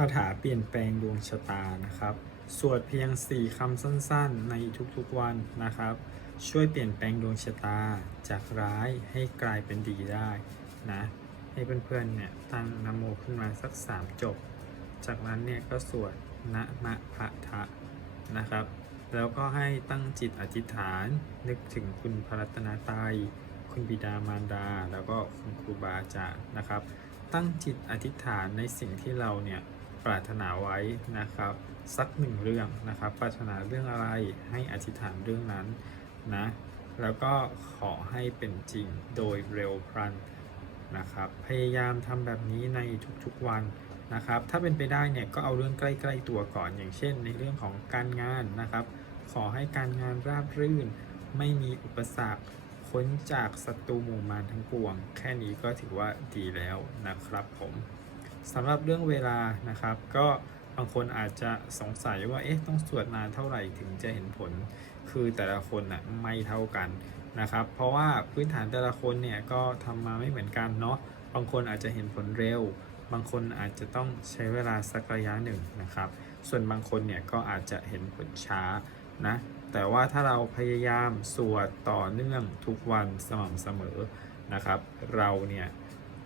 คาถาเปลี่ยนแปลงดวงชะตานะครับ สวดเพียง 4คำสั้นๆ ในทุกๆวันนะครับ ช่วยเปลี่ยนแปลงดวงชะตาจากร้ายให้กลายเป็นดีได้นะ ให้เพื่อนๆเนี่ยตั้งนโมขึ้นมาสัก 3 จบ จากนั้นเนี่ยก็สวดนะมะพะทะนะครับ แล้วก็ให้ตั้งจิตอธิษฐานนึกถึงคุณพระรัตนตรัยคุณบิดามารดา แล้วก็คุณครูบาอาจารย์นะครับ ตั้งจิตอธิษฐานในสิ่งที่เราเนี่ย ปรารถนาไว้นะครับ สักหนึ่งเรื่องนะครับ ปรารถนาเรื่องอะไรให้อธิษฐานเรื่องนั้นนะแล้วก็ขอให้เป็นจริงโดยเร็วพลันนะครับ พยายามทำแบบนี้ในทุกๆวันนะครับ ถ้าเป็นไปได้เนี่ยก็เอาเรื่องใกล้ๆตัวก่อน อย่างเช่น ในเรื่องของการงานนะครับ ขอให้การงานราบรื่น ไม่มีอุปสรรคพ้นจากศัตรูหมู่มารทั้งปวง แค่นี้ก็ถือว่าดีแล้วนะครับผม สำหรับเรื่องเวลานะครับ ก็บางคนอาจจะสงสัยว่าเอ๊ะต้องสวดนานเท่าไหร่ถึงจะเห็นผล คือแต่ละคนน่ะไม่เท่ากันนะครับ เพราะว่าพื้นฐานแต่ละคนเนี่ยก็ทำมาไม่เหมือนกันเนาะบางคนอาจจะเห็นผลเร็ว บางคนอาจจะต้องใช้เวลาสักระยะหนึ่งนะครับ ส่วนบางคนเนี่ยก็อาจจะเห็นผลช้านะแต่ว่าถ้าเราพยายามสวดต่อเนื่องทุกวันสม่ำเสมอนะครับ เราเนี่ย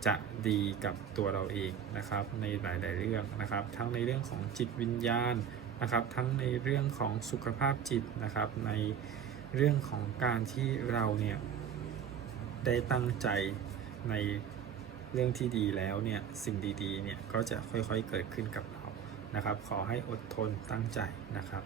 จะดีกับตัวเราเองนะครับในหลาย ๆ เรื่องนะครับ ทั้งในเรื่องของจิตวิญญาณนะครับ ทั้งในเรื่องของสุขภาพจิตนะครับ ในเรื่องของการที่เราเนี่ยได้ตั้งใจในเรื่องที่ดีแล้วเนี่ยสิ่งดี ๆ เนี่ยก็จะค่อย ๆ เกิดขึ้นกับเรานะครับ ขอให้อดทนตั้งใจนะครับ